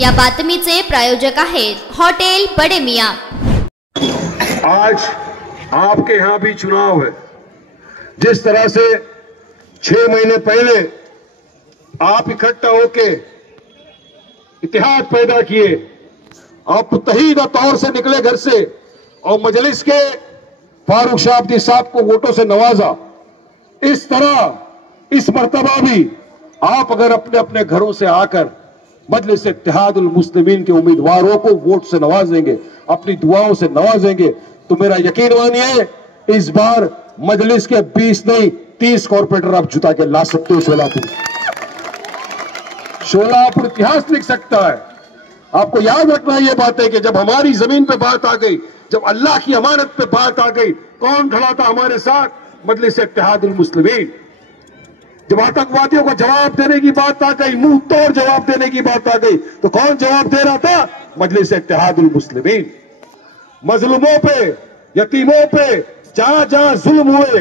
या बातमीचे प्रायोजक आहेत हॉटेल बड़े मियां। आज आपके यहाँ भी चुनाव है। जिस तरह से 6 महीने पहले आप इकट्ठा होके इतिहाद पैदा किए, आप मुत्तहीदा तौर से निकले घर से और मजलिस के फारूक शाह अब्दी साहब को वोटों से नवाजा, इस तरह इस मर्तबा भी आप अगर अपने अपने घरों से आकर मजलिस इत्तेहादुल मुस्लिमीन के उम्मीदवारों को वोट से नवाजेंगे, अपनी दुआओं से नवाजेंगे, तो मेरा यकीन मानिए इस बार मजलिस के 20 नहीं 30 कॉर्पोरेटर आप जुटा के ला सकते हो। शोलापुर इतिहास लिख सकता है। आपको याद रखना ये बात है कि जब हमारी जमीन पे बात आ गई, जब अल्लाह की अमानत पे बात आ गई, कौन खड़ा था हमारे साथ? मजलिस इत्तेहादुल मुस्लिमीन। जब आतंकवादियों को जवाब देने की बात आ गई, मुंह तोड़ जवाब देने की बात आ गई, तो कौन जवाब दे रहा था? मजलिस इत्तेहादुल मुस्लिमीन। मजलूमों पे, यतीमों पे जहां जहां जुल्म हुए,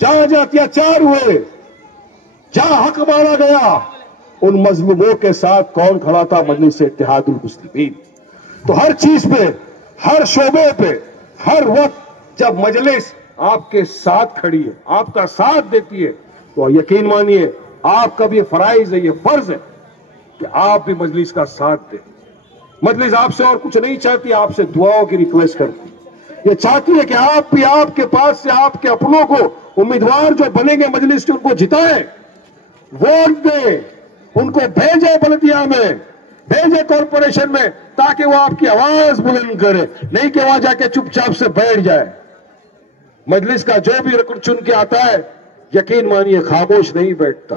जहां जहां अत्याचार हुए, जहां हक मारा गया, उन मजलूमों के साथ कौन खड़ा था? मजलिस इत्तेहादुल मुस्लिमीन। तो हर चीज पे, हर शोबे पे, हर वक्त जब मजलिस आपके साथ खड़ी है, आपका साथ देती है, तो यकीन मानिए आपका भी फराइज है, ये फर्ज है कि आप भी मजलिस का साथ दें। मजलिस आपसे और कुछ नहीं चाहती, आपसे दुआओं की रिक्वेस्ट करती है। ये चाहती है कि आप भी आपके पास से आपके अपनों को, उम्मीदवार जो बनेंगे मजलिस के, उनको जिताएं, वोट दें, उनको भेजे बल्दिया में, भेजे कॉर्पोरेशन में, ताकि वो आपकी आवाज बुलंद करे, नहीं कि वहां जाके चुपचाप से बैठ जाए। मजलिस का जो भी रुकन चुन के आता है, यकीन मानिए खामोश नहीं बैठता,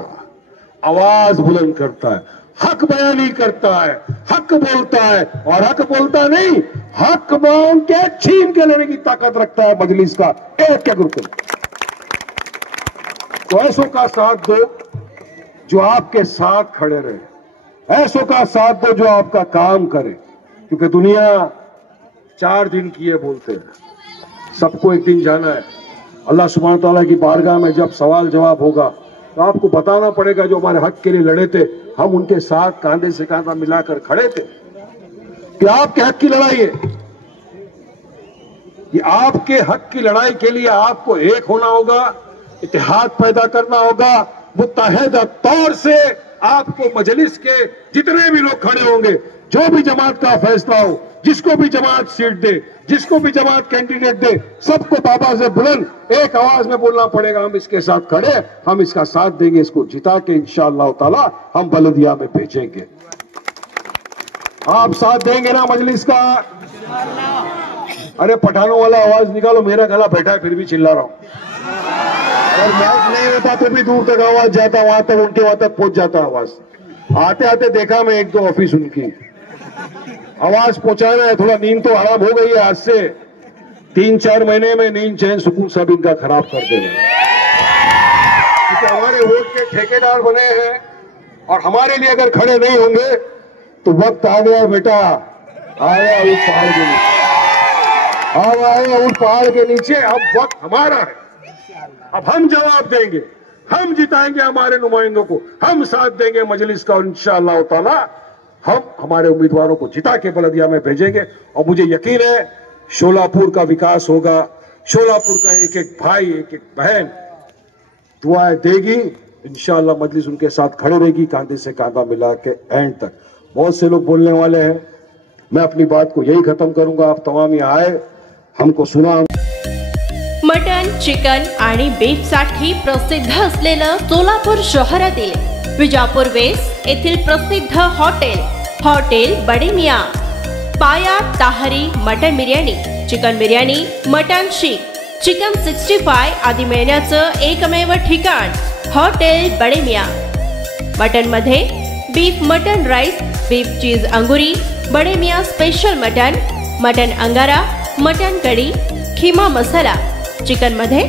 आवाज बुलंद करता है, हक बयानी करता है, हक बोलता है, और हक बोलता नहीं, हक मांग के छीन के लेने की ताकत रखता है मजलिस का एक रुकन। तो ऐसों का साथ दो जो आपके साथ खड़े रहे, ऐसों का साथ दो जो आपका काम करे, क्योंकि दुनिया 4 दिन की है बोलते हैं, सबको एक दिन जाना है। अल्लाह सुब्हानहू तआला की बारगाह में जब सवाल जवाब होगा, तो आपको बताना पड़ेगा जो हमारे हक के लिए लड़े थे, हम उनके साथ कांधे से कांधा मिलाकर खड़े थे। कि आपके हक की लड़ाई है, ये आपके हक की लड़ाई के लिए आपको एक होना होगा, इत्तेहाद पैदा करना होगा, मुत्तहिदा तौर से आपको मजलिस के जितने भी लोग खड़े होंगे, जो भी जमात का फैसला हो, जिसको भी जमात सीट दे, जिसको भी जमात कैंडिडेट दे, सबको बाबा से बुलंद एक आवाज में बोलना पड़ेगा, हम इसके साथ खड़े, हम इसका साथ देंगे, इसको जिता के इंशाअल्लाह ताला हम बलदिया में भेजेंगे। आप साथ देंगे ना मजलिस का? अरे पठानों वाला आवाज निकालो, मेरा गला बैठा है फिर भी चिल्ला रहा हूं, और मैच नहीं होता तो भी दूर तक आवाज जाता, वहां तक उनके वहां तक पहुंच जाता आवाज। आते आते देखा मैं 1-2 ऑफिस उनकी, आवाज पहुंचाना है, थोड़ा नींद तो हराम हो गई है आज से, 3-4 महीने में नींद चैन सुकून सब इनका खराब कर देना, क्योंकि हमारे वोट के ठेकेदार बने हैं, और हमारे लिए अगर खड़े नहीं होंगे तो वक्त आ गया बेटा, आया उस पहाड़ के नीचे, अब आया उस पहाड़ के नीचे, अब वक्त हमारा है, अब हम जवाब देंगे, हम जिताएंगे हमारे नुमाइंदों को, हम साथ देंगे मजलिस का, और इंशाअल्लाह ताला हम हमारे उम्मीदवारों को जिता के बलदिया में भेजेंगे। और मुझे यकीन है शोलापुर का विकास होगा, शोलापुर का एक एक भाई, एक एक बहन दुआएं देगी, इंशाअल्लाह मजलिस उनके साथ खड़े रहेगी, कांधे से कांधा मिला के एंड तक। बहुत से लोग बोलने वाले हैं, मैं अपनी बात को यही खत्म करूंगा, आप तमाम यहाँ आए, हमको सुना। मटन, चिकन आणि बीफ साठी प्रसिद्ध असलेलं सोलापूर शहरातील विजापूर वेस्ट येथील प्रसिद्ध hotel Bade Miyan, paya tahari mutton biryani, chicken biryani, mutton seekh, chicken 65 आदी मिळण्याचं एकमेव ठिकाण हॉटेल बड़े मियां। मटन मध्ये beef mutton rice, beef cheese angoori, Bade Miyan special mutton, mutton angara, mutton kadhi, keema masala, chicken मध्ये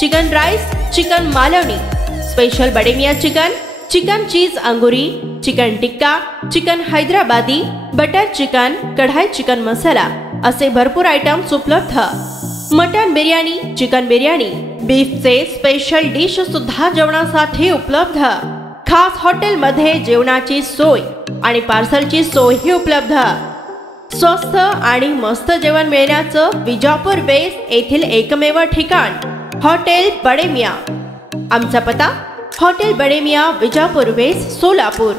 chicken rice, chicken Malvani, special Bade Miyan chicken, chicken cheese angoori, chicken tikka, chicken Hyderabadi, butter chicken, kadhai chicken masala असे भरपूर आयटम्स उपलब्ध। मटन बिर्याणी, चिकन बिर्याणी, बीफचे स्पेशल डिश सुद्धा जेवणासाठी उपलब्ध। खास हॉटेलमध्ये जेवणाची सोय आणि पार्सलची सोयही उपलब्ध। स्वस्त आणि मस्त जेवण मिळण्याचं विजापूर वेस्ट येथील एकमेव ठिकाण हॉटेल बडे मियाँ। आमचा पत्ता हॉटेल बडे मियाँ, विजापूर वेस्ट, सोलापूर।